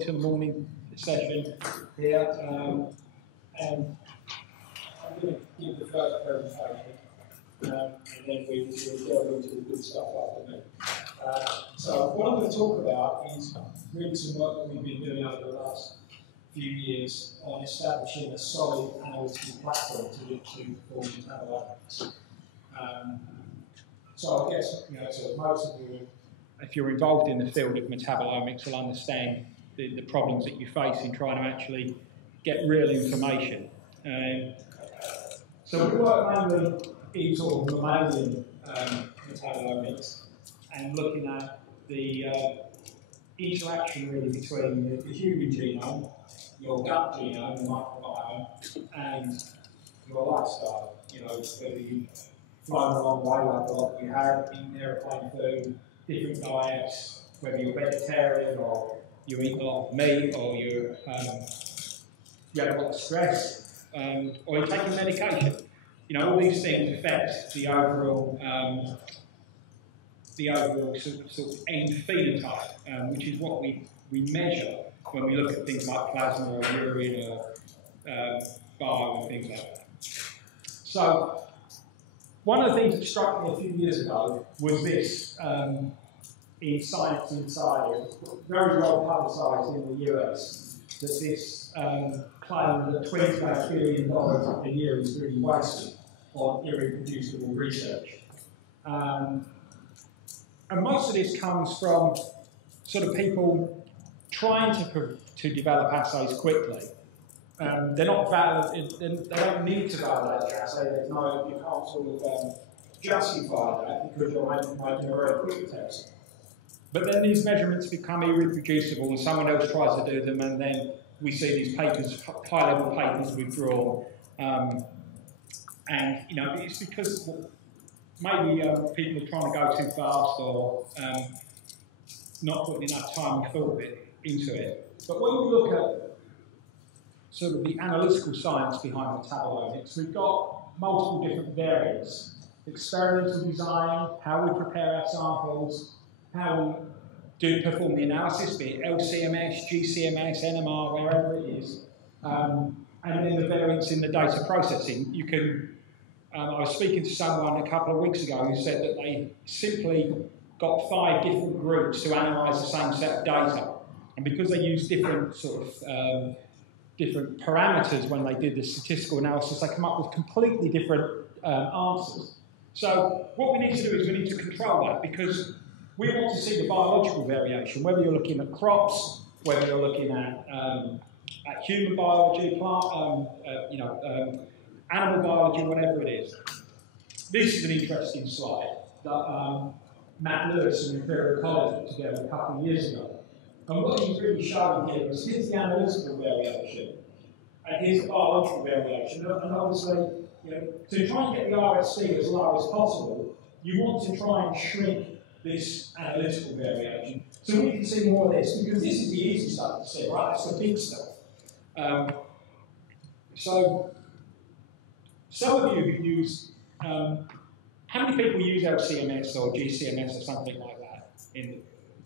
to the morning session here. And I'm going to give the first presentation, and then we'll delve into the good stuff after me. So what I'm going to talk about is really some work that we've been doing over the last few years on establishing a solid analytical platform to perform metabolomics. So I guess, so most of you, if you're involved in the field of metabolomics, will understand the problems that you face in trying to actually get real information. So we work mainly in sort of mammalian metabolomics and looking at the interaction really between the human genome, your gut genome, the microbiome, and your lifestyle. Whether you've flown a long way like a lot you have, eaten airplane food, different diets, whether you're vegetarian or you eat a lot of meat, or you have a lot of stress, or you're taking medication. All these things affect the overall sort of end phenotype, which is what we measure when we look at things like plasma or urine or bile and things like that. So one of the things that struck me a few years ago was this in Science Insider, very well publicised in the US, that this claim that $28 billion a year is really wasted on irreproducible research. And most of this comes from sort of people trying to develop assays quickly. They're not valid, they don't need to validate the assay. There's no, you can't sort of justify that because you're making a very quick test. But then these measurements become irreproducible and someone else tries to do them, and then we see these papers, high-level papers withdrawn. And it's because maybe people are trying to go too fast or not putting enough time and thought into it. But when we look at sort of the analytical science behind metabolomics, we've got multiple different variants. Experimental design, how we prepare our samples, how we perform the analysis, be it LCMS, GCMS, NMR, wherever it is, and then the variants in the data processing. You can, I was speaking to someone a couple of weeks ago who said that they simply got 5 different groups to analyse the same set of data, and because they use different sort of different parameters when they did the statistical analysis, they come up with completely different answers. So what we need to do is we need to control that, because we want to see the biological variation, whether you're looking at crops, whether you're looking at human biology, plant, animal biology, whatever it is. This is an interesting slide that Matt Lewis and Imperial College put together a couple of years ago. And what he's really showing here is here's the analytical variation, and here's the biological variation. And obviously, to try and get the RSC as low as possible, you want to try and shrink this analytical variation so we can see more of this, because this is the easy stuff to see, right? That's the big stuff. So, some of you use, how many people use LCMS or GCMS or something like that?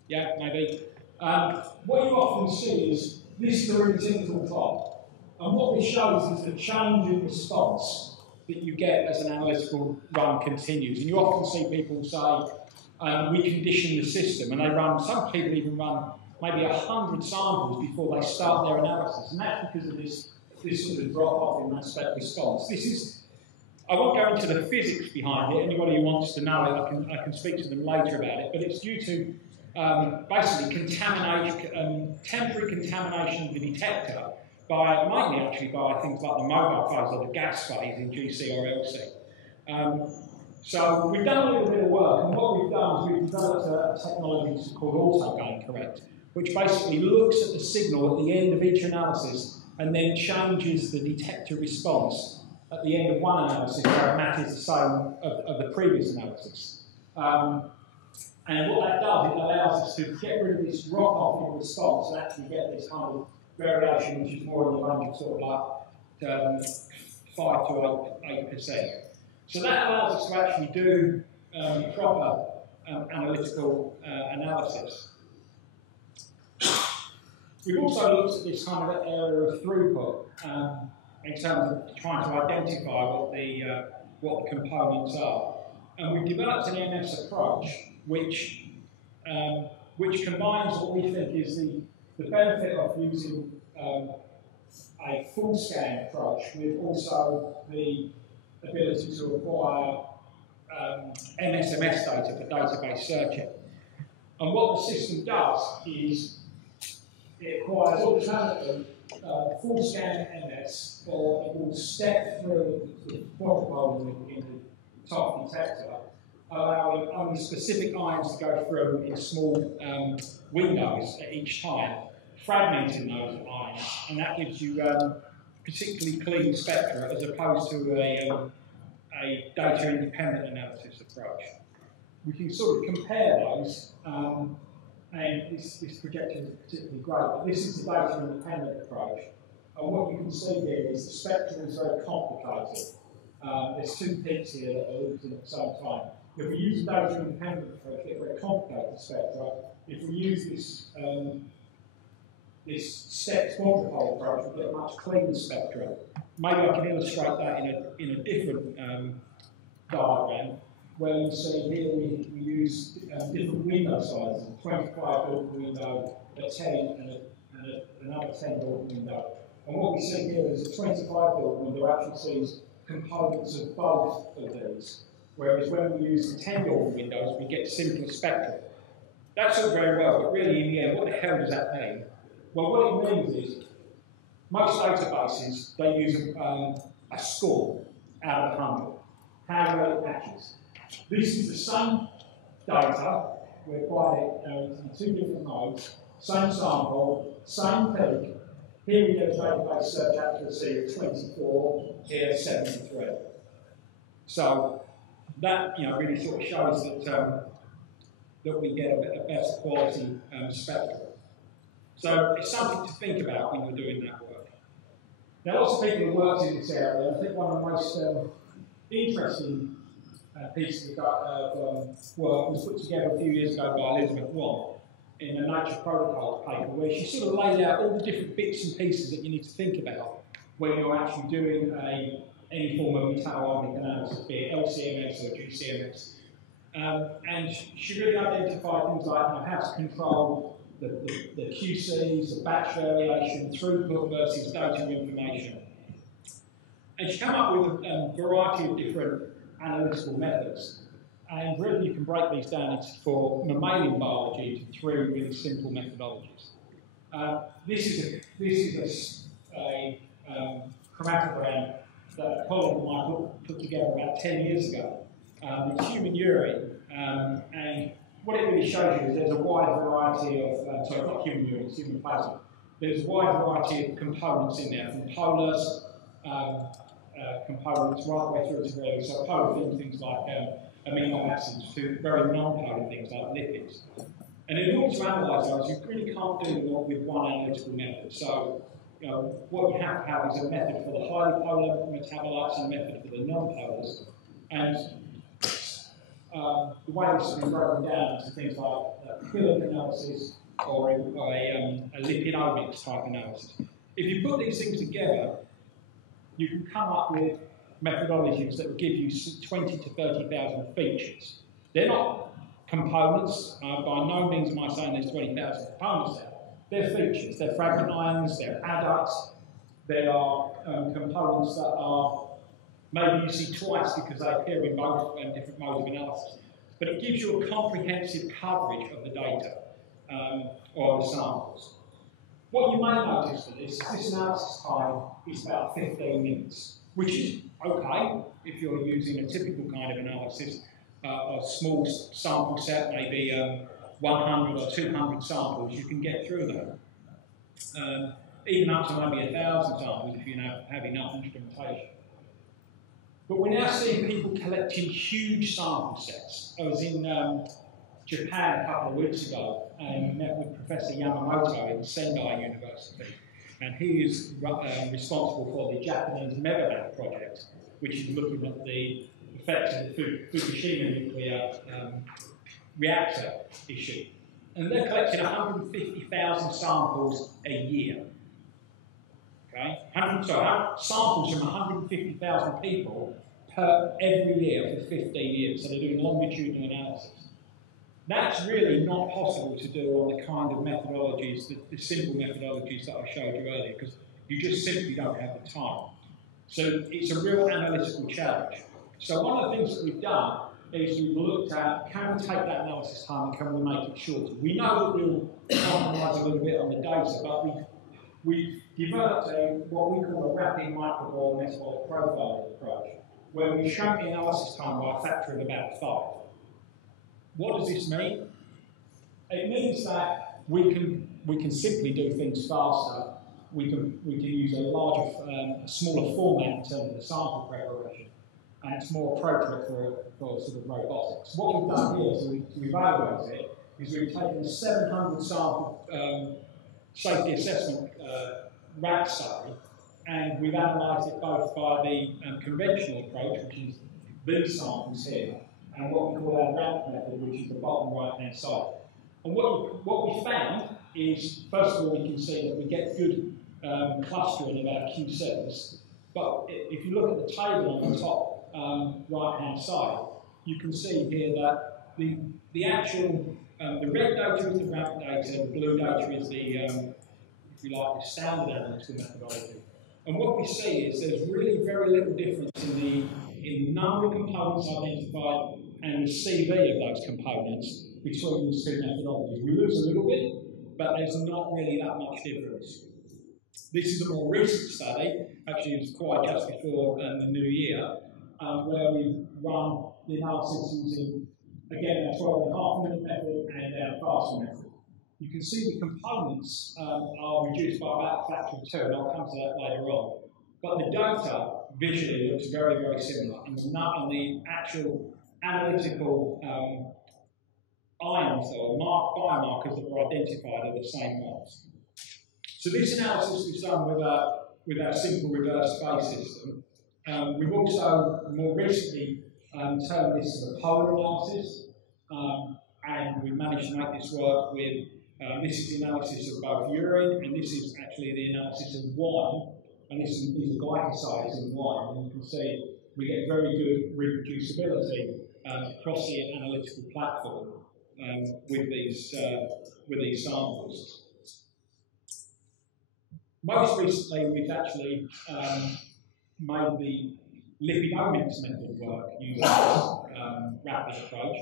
Yeah, maybe. What you often see is this is a really typical plot. And what this shows is the change in response that you get as an analytical run continues. And you often see people say, we condition the system, and they run, some people even run maybe 100 samples before they start their analysis. And that's because of this sort of drop-off in mass spec response. This is, I won't go into the physics behind it. Anybody who wants to know it, I can speak to them later about it. But it's due to basically contamination, temporary contamination of the detector mainly actually by things like the mobile phase or the gas phase in GC or LC. So we've done a little bit of work, and what we've done is we've developed a technology called auto-gain correct, which basically looks at the signal at the end of each analysis and then changes the detector response at the end of one analysis where it matches the same of the previous analysis. And what that does, it allows us to get rid of this drop-off in response and actually get this kind of variation, which is more in the range of sort of like 5 to 8%. So that allows us to actually do proper analytical analysis. We've also looked at this kind of area of throughput in terms of trying to identify what the components are. And we've developed an MS approach which combines what we think is the benefit of using a full scan approach with also the ability to acquire MSMS data for database searching. And what the system does is it acquires alternately full scan MS, or it will step through the protocol in the top detector, allowing only specific ions to go through in small windows at each time, fragmenting those ions, and that gives you particularly clean spectra as opposed to a data-independent analysis approach. We can sort of compare those, and this projection is particularly great, but this is the data-independent approach. And what you can see here is the spectrum is very complicated. There's two peaks here that are looped in at the same time. If we use a data-independent approach, we get very complicated spectra. If we use this step quadrupole approach, we get a much cleaner spectrum. Maybe I can illustrate that in a different diagram, where you see here we use different window sizes, a 25 Dalton window, a 10, and another 10 Dalton window. And what we see here is a 25 Dalton window actually sees components of both of these, whereas when we use the 10 Dalton windows, we get simpler spectrum. That's all very well, but really in the end, what the hell does that mean? Well, what it means is, most databases, they use a score out of 100. How well it matches. This is the same data, we applied it in two different modes, same sample, same peak. Here we get a database search accuracy of 24, here 73. So that really sort of shows that we get a better quality spectrum. So it's something to think about when you're doing that work. Now, lots of people have worked in this area. I think one of the most interesting pieces of work was put together a few years ago by Elizabeth Wong in the Nature Protocols paper, where she sort of laid out all the different bits and pieces that you need to think about when you're actually doing any form of metabolomic analysis, be it LCMS or GCMS. And she really identified things like how to control the QCs, the batch variation, throughput versus data information. And she came up with a variety of different analytical methods. And really you can break these down for mammalian biology into three really simple methodologies. This is a chromatogram that a colleague of mine put together about 10 years ago. It's human urine, and what it really shows you is there's a wide variety of, sorry, not human urine, it's human plasma. There's a wide variety of components in there, from polars components right the way through to various, so polar things like amino acids, to very non-polar things like lipids. And in order to analyse those, you really can't do it all with one analytical method. So, what you have to have is a method for the highly polar metabolites and a method for the non-polars. And the way this has been broken down into things like pillar analysis or a lipidomics type analysis. If you put these things together, you can come up with methodologies that will give you 20 to 30,000 features. They're not components. By no means am I saying there's 20,000 components there. They're features. They're fragment ions, they're adducts, they are components that are maybe you see twice because they appear in both different modes of analysis. But it gives you a comprehensive coverage of the data or the samples. What you may notice for this analysis time is about 15 minutes, which is okay if you're using a typical kind of analysis. A small sample set, maybe 100 or 200 samples, you can get through them. Even up to maybe 1,000 samples if you have enough instrumentation. But we're now seeing people collecting huge sample sets. I was in Japan a couple of weeks ago and met with Professor Yamamoto at Sendai University, and he is responsible for the Japanese Metabolomics project, which is looking at the effects of the Fukushima nuclear reactor issue. and they're collecting 150,000 samples a year. Okay, samples from 150,000 people every year for 15 years. So they're doing longitudinal analysis. That's really not possible to do on the kind of methodologies, the simple methodologies that I showed you earlier, because you just simply don't have the time. So it's a real analytical challenge. So one of the things that we've done is we've looked at, can we take that analysis time and can we make it shorter? We know that we'll compromise a little bit on the data, but we've developed what we call a rapid microbial metabolic profiling approach, where we shrunk the analysis time by a factor of about 5. What does this mean? It means that we can simply do things faster. We can use a larger, smaller format in terms of the sample preparation, and it's more appropriate for sort of robotics. What we've done here to evaluate it is we've taken a 700 sample safety assessment rat study, and we've analysed it both by the conventional approach, which is these samples here, and what we call our ramp method, which is the bottom right-hand side. And what we found is, first of all, we can see that we get good clustering of our QCs, but if you look at the table on the top right-hand side, you can see here that the actual, the red data is the ramp data, the blue data is the, if you like, the standard analytical methodology. And what we see is there's really very little difference in the number of components identified and the CV of those components between these two methodologies. We lose a little bit, but there's not really that much difference. This is a more recent study, actually it was quite just before the new year, where we run the analysis using, again, our 12.5-minute method and our fast method. You can see the components are reduced by about a factor of 2, and I'll come to that later on. But the data visually looks very, very similar, and the actual analytical ions or biomarkers that were identified are the same ones. So this analysis was done with our simple reverse space system. We've also more recently termed this as a polar analysis, and we've managed to make this work with, this is the analysis of both urine, and this is actually the analysis of wine, and these are glycosides in wine, and you can see we get very good reproducibility across the analytical platform with these samples. Most recently, we've actually made the lipidomics method work using this rapid approach,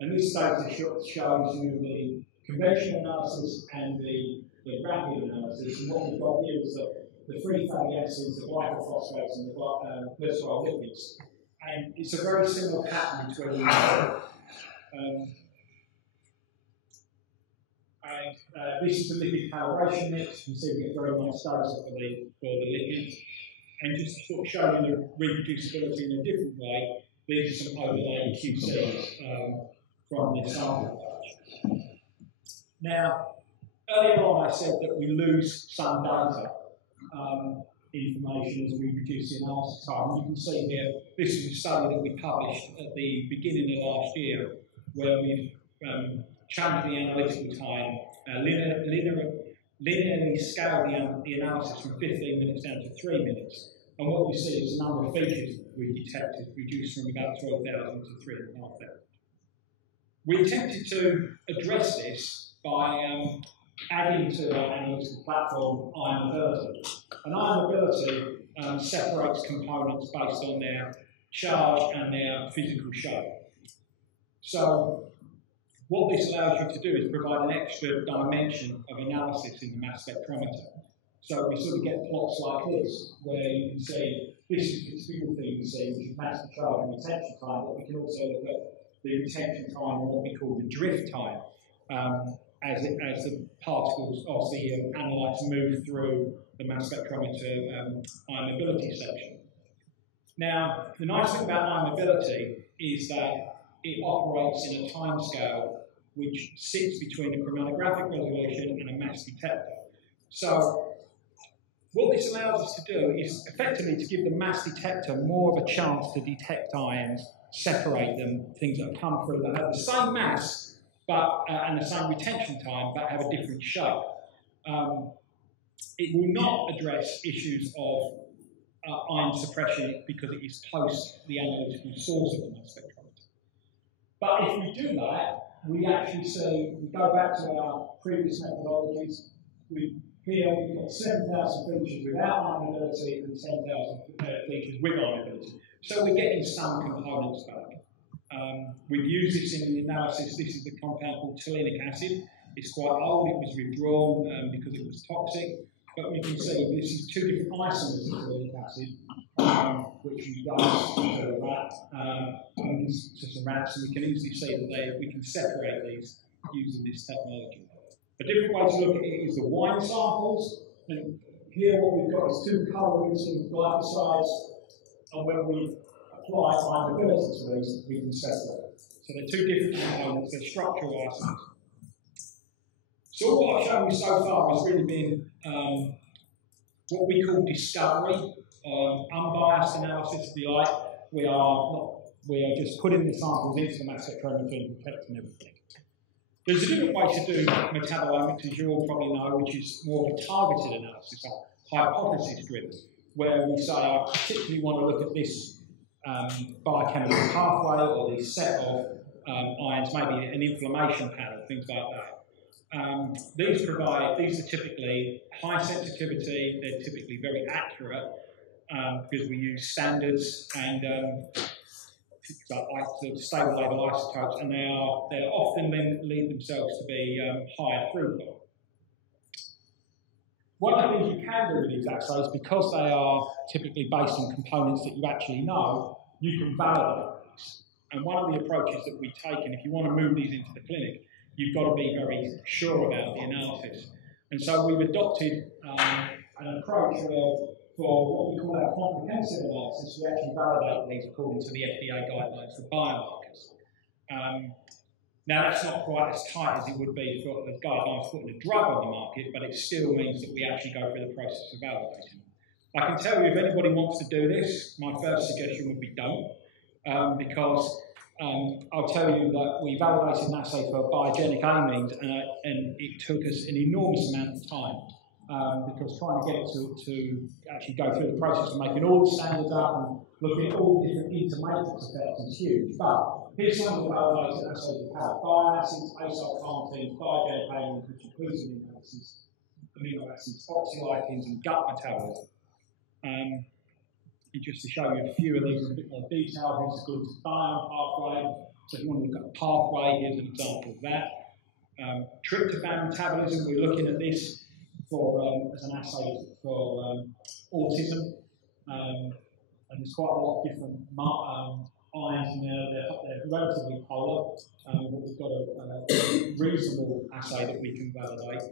and this data shows you the conventional analysis and the rapid analysis, and what we've got here is the free fatty acids, the glycophosphates, and the glycerol lipids. And it's a very similar pattern between this is the lipid calibration mix. You can see we get very nice data for the lipids. And just to sort of show you the reproducibility in a different way, these are some overlaid QCs from this sample approach. Now, earlier on I said that we lose some data information as we reduce the analysis time. You can see here, this is a study that we published at the beginning of last year, where we've changed the analytical time, linearly scaled the analysis from 15 minutes down to 3 minutes. And what we see is the number of features we detected reduced from about 12,000 to 3,500. We attempted to address this by adding to our analytical platform ion mobility. And ion mobility separates components based on their charge and their physical shape. So what this allows you to do is provide an extra dimension of analysis in the mass spectrometer. So we sort of get plots like this, where you can see this is the single thing you see, which is mass charge and retention time, but we can also look at the retention time, or what we call the drift time, as the particles of the analytes move through the mass spectrometer ion mobility section. Now, the nice thing about ion mobility is that it operates in a timescale which sits between a chromatographic resolution and a mass detector. So what this allows us to do is effectively to give the mass detector more of a chance to detect ions, separate them, things that have come through that have the same mass, but and the same retention time, but have a different shape. It will not address issues of iron suppression because it is post the analytical source of the mass spectrometer. But if we do that, we actually see, we go back to our previous methodologies, here we've got 7,000 features without iron ability and 10,000 features with iron ability. So we're getting some components back. We've used this in the analysis. This is the compound called tellinic acid. It's quite old. It was withdrawn because it was toxic. But we can see this is two different isomers of tellinic acid, which we done to a rat, to some rats, and we can easily see that we can separate these using this technology. A different way to look at it is the wine samples. And here what we've got is two colour-reducing glycosides, and when we apply iron ability to these, we can separate. So they're two different components, they're structural isomers. So what I've shown you so far has really been what we call discovery, unbiased analysis, if you like. We are just putting the samples into the mass spectrometer and detecting everything. There's a different way to do metabolomics, as you all probably know, which is more of a targeted analysis, hypothesis-driven, where we say, I particularly want to look at this biochemical pathway or this set of ions, maybe an inflammation panel, things like that. These are typically high sensitivity, they're typically very accurate because we use standards and stable label isotopes, and they often lead themselves to be higher throughput. One of the things you can do with these assays, because they are typically based on components that you actually know, you can validate these. And one of the approaches that we take, and if you want to move these into the clinic, you've got to be very sure about the analysis. And so we've adopted an approach where, for what we call our comprehensive analysis, we actually validate these according to the FDA guidelines for biomarkers. Now, that's not quite as tight as it would be for the guidelines for putting a drug on the market, but it still means that we actually go through the process of validating. I can tell you, if anybody wants to do this, my first suggestion would be don't, because I'll tell you that we validated an assay for biogenic amines, and it took us an enormous amount of time. Because trying to get it to actually go through the process of making all the standards up and looking at all the different intermatrix effects is huge. But here's some of the validated assays we have: bioacids, acyl carnitines, biogenic amines, which includes amino acids, oxylichens, and gut metabolism. And just to show you a few of these in a bit more detail, here's the glutathione pathway. So if you want to look at the pathway, here's an example of that. Tryptophan metabolism, we're looking at this as an assay for autism, and there's quite a lot of different ions in there. They're relatively polar, but we've got a reasonable assay that we can validate.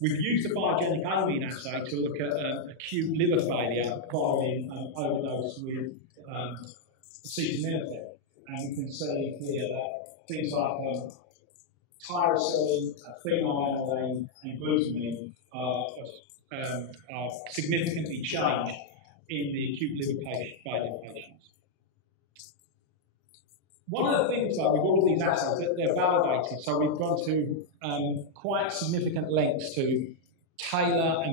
We've used the biogenic amine assay to look at acute liver failure following overdose with acetaminophen, and we can see here that things like tyrosine, phenylalanine, and glutamine are significantly changed in the acute liver failure patients. One of the things, though, with all of these assays, that they're validated, so we've gone to quite significant lengths to tailor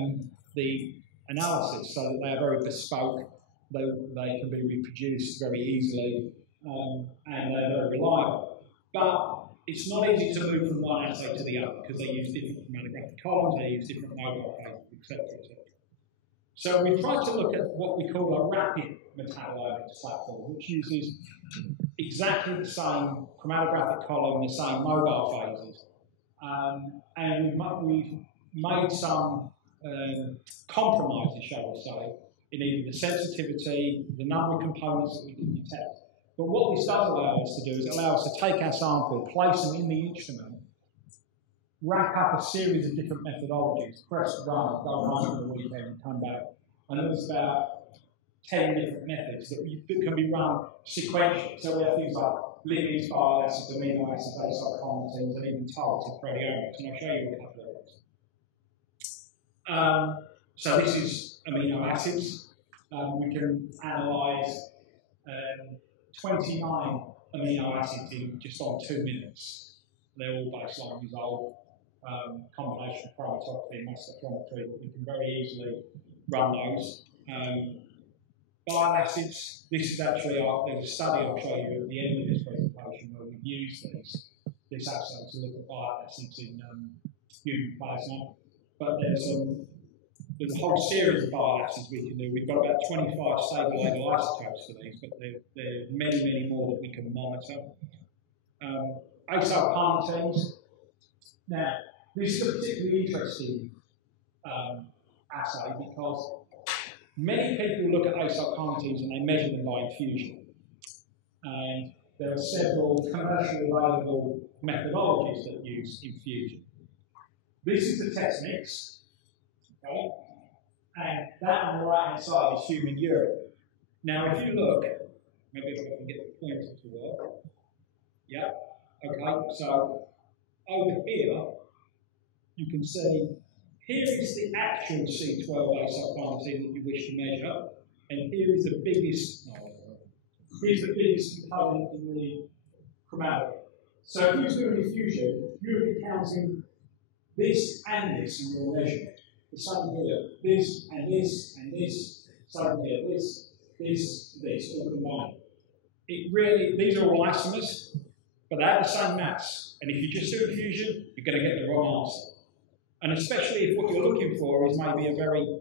the analysis so that they are very bespoke, they can be reproduced very easily, and they're very reliable. But it's not easy to move from one assay to the other because they use different chromatographic columns, they use different mobile phases, etc., etc. So we tried to look at what we call a rapid metabolomics platform, which uses exactly the same chromatographic column, the same mobile phases, and we've made some compromises, shall we say, in either the sensitivity, the number of components that we can detect. But what this does allow us to do is allow us to take our sample, place them in the instrument, rack up a series of different methodologies, press run, go run on the weekend and come back. And there's about 10 different methods that can be run sequentially. So we have things like lipids, bile acids, amino acids, acyl carnitines, and even targeted proteomics. And I'll show you a couple of those. So this is amino acids. We can analyse 29 amino acids in just on 2 minutes. They're all baseline result, combination of chromatography and mass spectrometry. We can very easily run those. Bile acids, this is actually, there's a study I'll show you at the end of this presentation where we've used this assay to look at bile acids in human plasma. But there's a whole series of bile acids we can do. We've got about 25 stable label isotopes for these, but there are many, many more that we can monitor. Acylcarnitines. Now, this is a particularly interesting assay because many people look at acylcarnitines and they measure them by infusion. And there are several commercially available methodologies that use infusion. This is the test mix, okay? And that on the right hand side is human urine. Now, if you look, maybe if I can get the pointer to work. Yeah, okay, so over here, you can see here is the actual C12 acylcarnitine that you wish to measure, and here is the biggest, component in the chromatograph. So if you're doing infusion, you would be counting this and this in your measurement. The same here, this and this and this, same here, this, all combined. It really, these are all isomers, but they have the same mass. And if you just do infusion, you're going to get the wrong answer. And especially if what you're looking for is maybe a very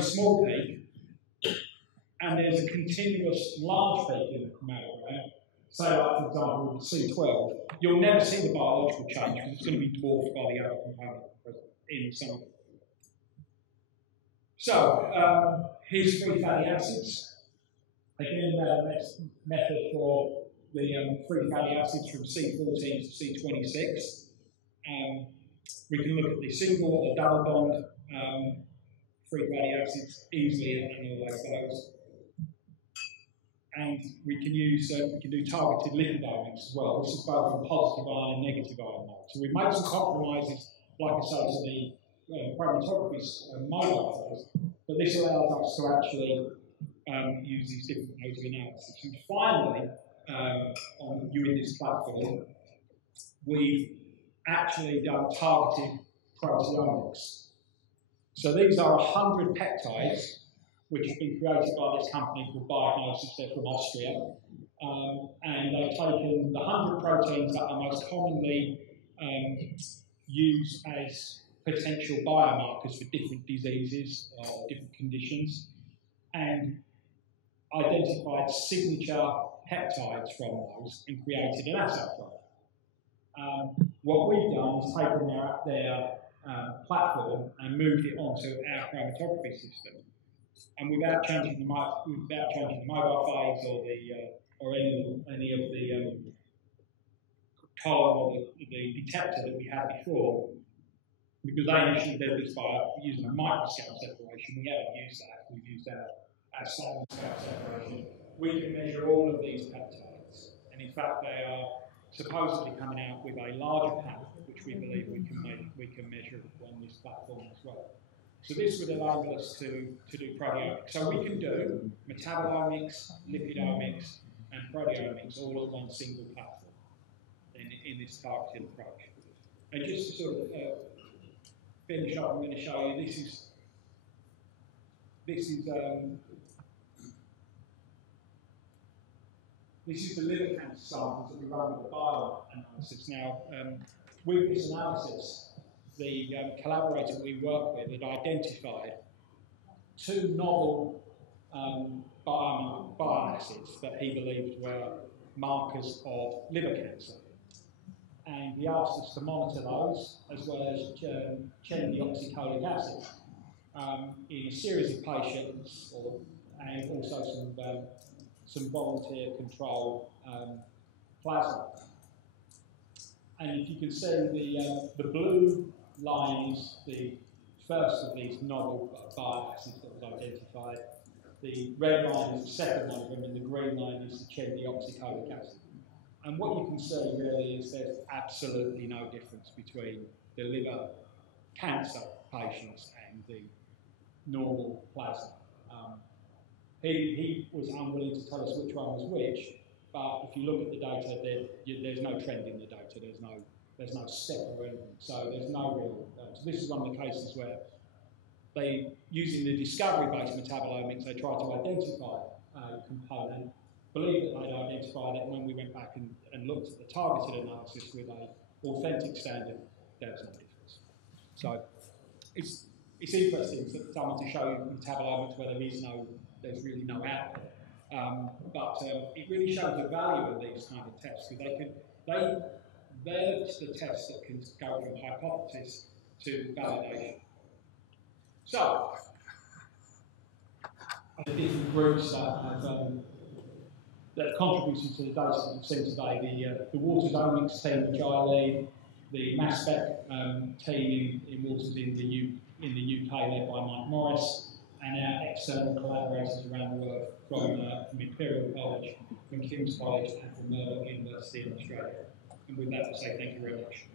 small peak, and there's a continuous large peak in the chromatogram. So, like, for example, C12, you'll never see the biological change because it's going to be dwarfed by the other component in the sample. So, here's free fatty acids. Again, next method for the free fatty acids from C14 to C26. We can look at the single or the double bond free fatty acids easily analyze those. And we can use, we can do targeted lipidomics as well. This is both from positive ion and negative ion mode. So we've made some compromises, like I say, to the chromatography mobile phase, but this allows us to actually use these different modes of analysis. And finally, on this platform, we've actually done targeted proteomics. So these are 100 peptides which have been created by this company called Biognosis. They're from Austria. And they've taken the 100 proteins that are most commonly used as potential biomarkers for different diseases or different conditions, and identified signature peptides from those and created an assay from it. What we've done is taken their platform and moved it onto our chromatography system. And without changing the mobile phase or any of the column or the detector that we had before, because they initially did this by using a microscale separation. We haven't used that. We've used our small scale separation. We can measure all of these peptides, and in fact, they are supposedly coming out with a larger panel, which we believe we can measure on this platform as well. So this would enable us to do proteomics. So we can do metabolomics, lipidomics, and proteomics all on one single platform in this targeted approach. And just to sort of finish up, I'm going to show you this is the liver cancer samples that we run with the bioanalysis. Now, with this analysis, the collaborator we work with had identified 2 novel bioacids that he believed were markers of liver cancer. And he asked us to monitor those, as well as cenetri acid, in a series of patients, and also some volunteer control plasma. And if you can see, the blue line is the first of these novel bioacids that was identified. The red line is the second one of them, and the green line is the cenetri acid. And what you can see really is there's absolutely no difference between the liver cancer patients and the normal plasma. He was unwilling to tell us which one was which, but if you look at the data, there's no trend in the data. There's no step or anything. So there's no real. So this is one of the cases where they, using the discovery-based metabolomics, they tried to identify a component, believe that they'd identified it, and when we went back and looked at the targeted analysis with an authentic standard, there was no difference. So it's interesting for someone to show you metabolomics where there's really no out there. But it really shows the value of these kind of tests, because they're the tests that can go from hypothesis to validation. So, the different groups that have contributed to the data that we've seen today, the Waterdomics team, which I lead, the mass spec team in waters in the UK, led by Mike Morris, and our external collaborators around the world from Imperial College, from King's College, and from Murdoch University in Australia. And with that, I say thank you very much.